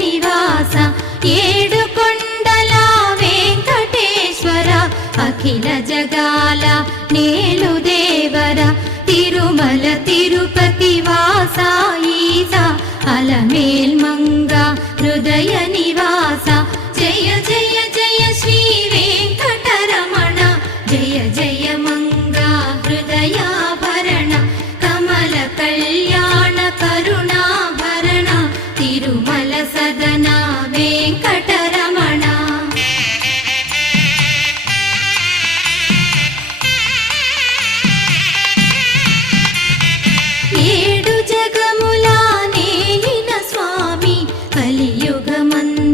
నివాస ఏడు కొండల వెంకటేశ్వర అఖిల జగాల నేలు దేవర తిరుమల తిరుపతి వాస ఈస అలమేల్ మంగ హృదయ నివాస జయ జయ జయ శ్రీ వెంకటరమణ జయ జయ మంగ హృదయాభరణ కమల కళ్యాణ కరుణాభరణ తిరుమల సదన వెంకటరమణ ఏడు జగముల నేలిన స్వామి కలియుగమందు